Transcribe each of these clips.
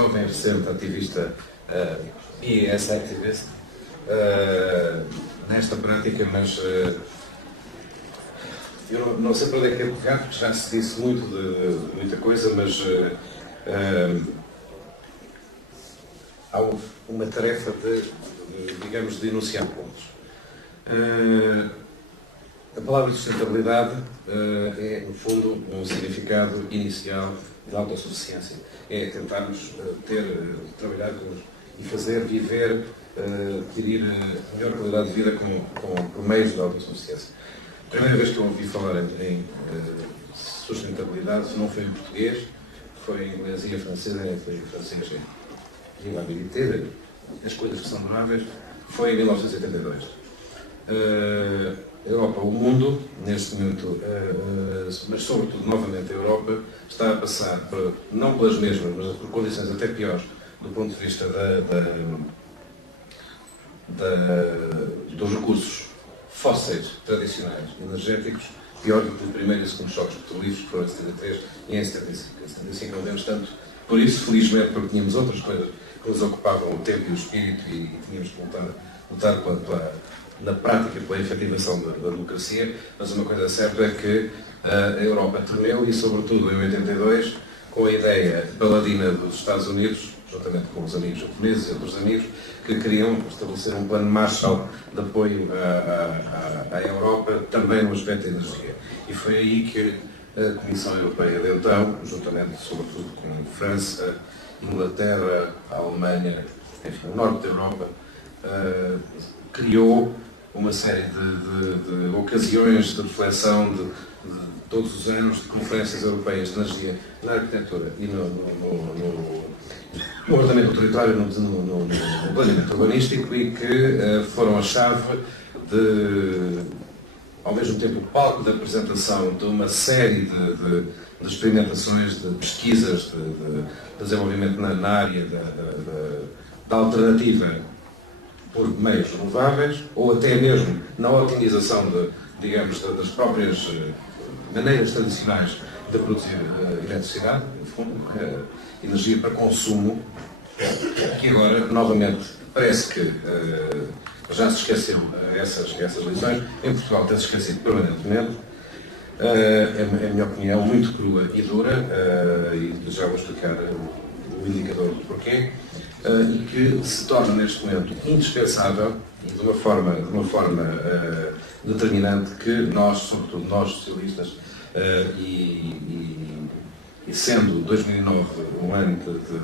jovem, recente ativista, PS activist, nesta prática, mas eu não sei para onde é que é pegar, porque já se disse muito de muita coisa, mas há uma tarefa digamos, de enunciar pontos. A palavra sustentabilidade é, no fundo, um significado inicial de autossuficiência. É tentarmos trabalhar e fazer viver, adquirir a melhor qualidade de vida por meios de autossuficiência. A primeira vez que eu ouvi falar em sustentabilidade não foi em português, foi em inglês e em francês, foi em francês em durabilité, as coisas que são duráveis, foi em 1982. A Europa, o mundo, neste momento, mas sobretudo novamente a Europa, está a passar, não pelas mesmas, mas por condições até piores, do ponto de vista dos recursos fósseis tradicionais energéticos, pior do que o primeiro e o segundo choques petrolíferos, que foram em 73 e em 75. Em 75 não vemos tanto, por isso, felizmente, porque tínhamos outras coisas que nos ocupavam o tempo e o espírito e tínhamos que lutar na prática pela efetivação da democracia, mas uma coisa certa é que a Europa tremeu e, sobretudo, em 82, com a ideia paladina dos Estados Unidos, juntamente com os amigos japoneses e outros amigos, que queriam estabelecer um plano Marshall de apoio à Europa, também no aspecto da energia. E foi aí que a Comissão Europeia de então, juntamente, sobretudo, com França, Inglaterra, a Alemanha, enfim, o norte da Europa, criou uma série de ocasiões de reflexão de todos os anos de conferências europeias de energia na arquitetura e no ordenamento território, no planeamento urbanístico, e que foram a chave ao mesmo tempo, o palco de apresentação de uma série de experimentações, de pesquisas, de desenvolvimento na área da alternativa por meios renováveis, ou até mesmo na otimização digamos, das próprias maneiras tradicionais de produzir eletricidade, no fundo, energia para consumo, que agora, novamente, parece que já se esqueceu essas lições. Em Portugal tem-se esquecido permanentemente. É a minha opinião, muito crua e dura, e já vou explicar o indicador do porquê, e que se torna neste momento indispensável e de uma forma determinante que nós, sobretudo nós socialistas, e sendo 2009 um ano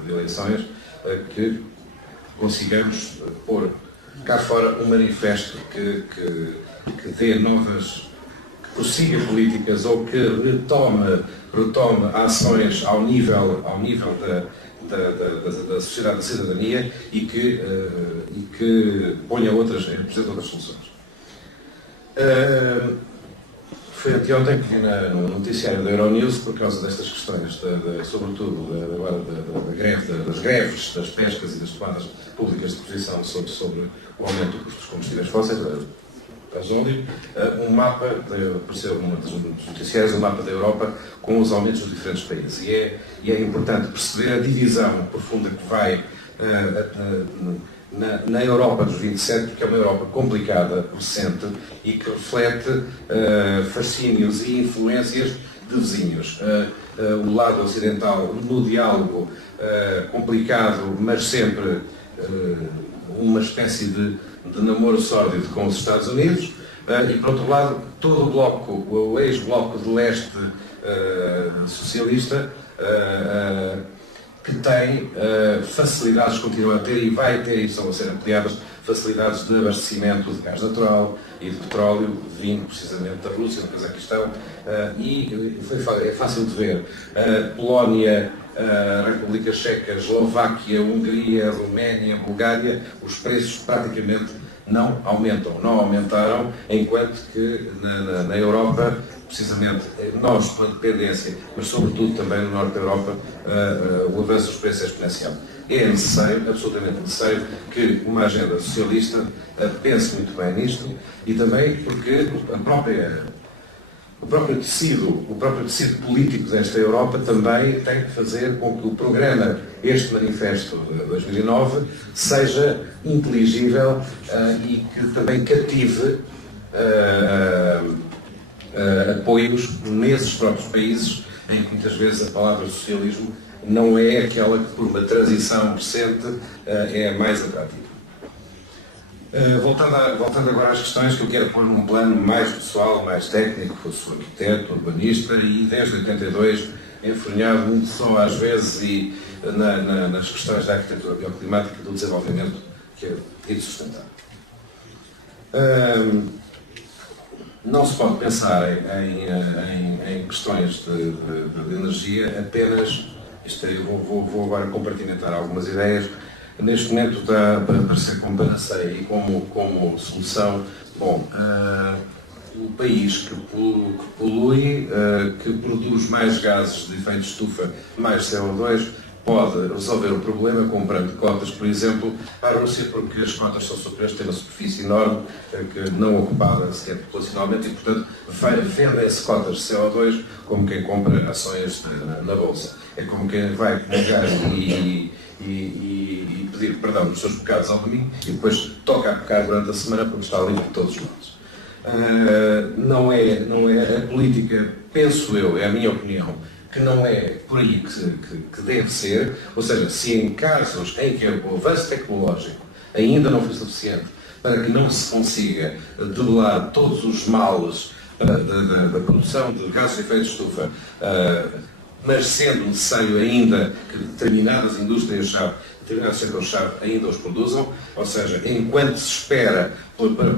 de eleições, que consigamos pôr cá fora um manifesto que dê novas, que prossiga políticas ou que retome ações ao nível da sociedade, da cidadania, e que ponha apresente outras soluções. Foi anteontem que vi no noticiário da Euronews, por causa destas questões, sobretudo agora das greves, das pescas e das tomadas públicas de posição sobre o aumento do custo dos combustíveis fósseis, gasóleo, um mapa, apareceu num dos noticiários, um mapa da Europa com os aumentos dos diferentes países. E é importante perceber a divisão profunda que vai na Europa dos 27, porque é uma Europa complicada, recente, e que reflete fascínios e influências de vizinhos. O lado ocidental no diálogo complicado, mas sempre uma espécie de namoro sórdido com os Estados Unidos, e por outro lado todo o bloco, o ex-bloco de leste socialista, que tem facilidades, continua a ter e vai ter, e estão a ser ampliadas, facilidades de abastecimento de gás natural e de petróleo, vindo precisamente da Rússia, do Cazaquistão, e é fácil de ver. Polónia, República Checa, Eslováquia, Hungria, Roménia, Bulgária, os preços praticamente não aumentaram, enquanto que na Europa, precisamente nós, com a dependência, mas sobretudo também no norte da Europa, o avanço dos preços é exponencial. É necessário, absolutamente necessário, que uma agenda socialista pense muito bem nisto, e também porque a própria o próprio tecido político desta Europa também tem que fazer com que o programa, este manifesto de 2009, seja inteligível e que também cative apoios nesses próprios países em que muitas vezes a palavra socialismo não é aquela que, por uma transição recente, é a mais atrativa. Voltando agora às questões que eu quero pôr num plano mais pessoal, mais técnico, sou arquiteto, urbanista e desde 82 enfurnhado muito só às vezes e nas questões da arquitetura bioclimática e do desenvolvimento que é dito sustentável. Não se pode pensar em questões de energia apenas, vou agora compartimentar algumas ideias. Neste momento está a aparecer como panaceia e como solução, o país que polui, que produz mais gases de efeito de estufa, mais CO2, pode resolver o problema comprando cotas, por exemplo, para a Rússia, porque as cotas são superiores, têm uma superfície enorme, que não ocupada sequer populacionalmente e, portanto, vendem-se cotas de CO2 como quem compra ações na Bolsa. É como quem vai comungar e pedir perdão dos seus pecados ao domingo e depois toca a pecar durante a semana porque está limpo de todos os lados. Não é a política, penso eu, é a minha opinião, que não é por aí que deve ser, ou seja, se em casos em que o avanço tecnológico ainda não foi suficiente para que não se consiga debelar todos os males da produção de gases de efeito de estufa, mas sendo necessário ainda que determinadas indústrias-chave, determinados setores-chave ainda os produzam, ou seja, enquanto se espera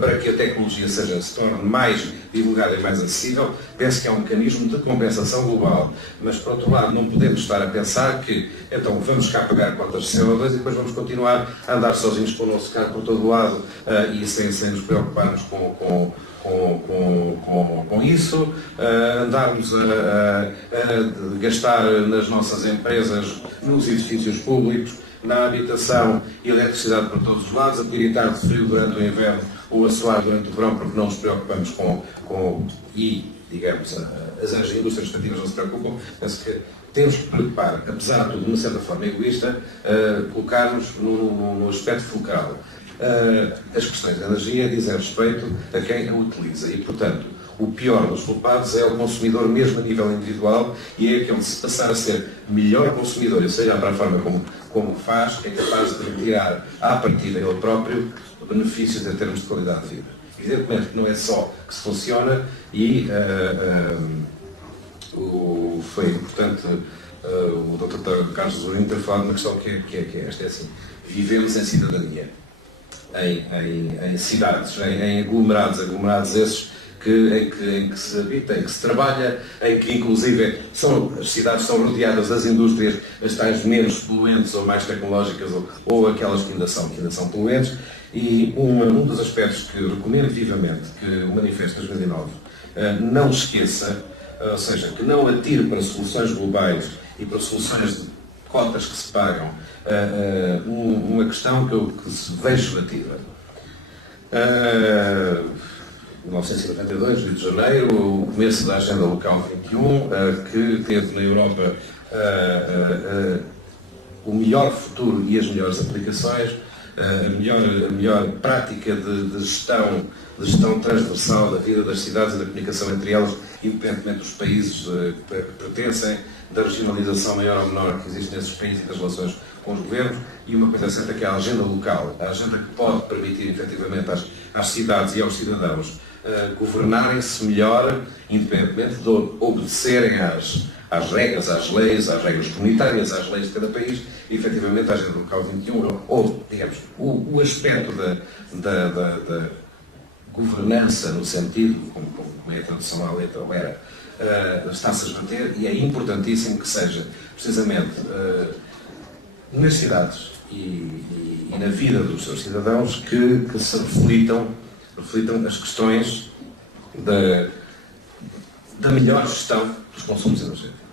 para que a tecnologia se torne mais divulgada e mais acessível, penso que é um mecanismo de compensação global. Mas, por outro lado, não podemos estar a pensar que, então, vamos cá pagar cotas de CO2 e depois vamos continuar a andar sozinhos com o nosso carro por todo o lado e sem nos preocuparmos com isso, andarmos a gastar nas nossas empresas, nos edifícios públicos, na habitação, eletricidade por todos os lados, a gritar de frio durante o inverno ou a suar durante o verão porque não nos preocupamos digamos, as indústrias extrativas não se preocupam. Penso que temos que preocupar, apesar de tudo, de uma certa forma egoísta, colocar-nos no aspecto fulcral. As questões de energia dizem respeito a quem a utiliza e, portanto, o pior dos culpados é o consumidor mesmo a nível individual e é aquele que, se passar a ser melhor consumidor, ou seja, para a forma como faz, é capaz de retirar à partida ele próprio benefícios em termos de qualidade de vida. Evidentemente que não é só que se funciona e foi importante o Dr. Carlos Zourinho ter falado uma questão que é esta, é assim, vivemos em cidadania, em cidades, em aglomerados esses em que se habita, em que se trabalha, em que inclusive as cidades são rodeadas das indústrias, as tais menos poluentes ou mais tecnológicas ou aquelas que ainda são poluentes. E um dos aspectos que recomendo vivamente que o Manifesto 2009 não esqueça, ou seja, que não atire para soluções globais e para soluções de cotas que se pagam, uma questão que se vejo batida. 1992, Rio de Janeiro, o começo da Agenda Local 21, que teve na Europa o melhor futuro e as melhores aplicações, a melhor prática de gestão transversal da vida das cidades e da comunicação entre elas, independentemente dos países que pertencem, da regionalização maior ou menor que existe nesses países e das relações com os governos, e uma coisa certa que é a agenda local, a agenda que pode permitir efetivamente às cidades e aos cidadãos governarem-se melhor, independentemente de obedecerem às regras comunitárias, às leis de cada país, e efetivamente a agenda local 21, ou, digamos, o aspecto da governança no sentido, como é a tradução à letra, ou era, está-se a esbater, e é importantíssimo que seja, precisamente, nas cidades e na vida dos seus cidadãos que se reflitam as questões da melhor gestão dos consumos energéticos.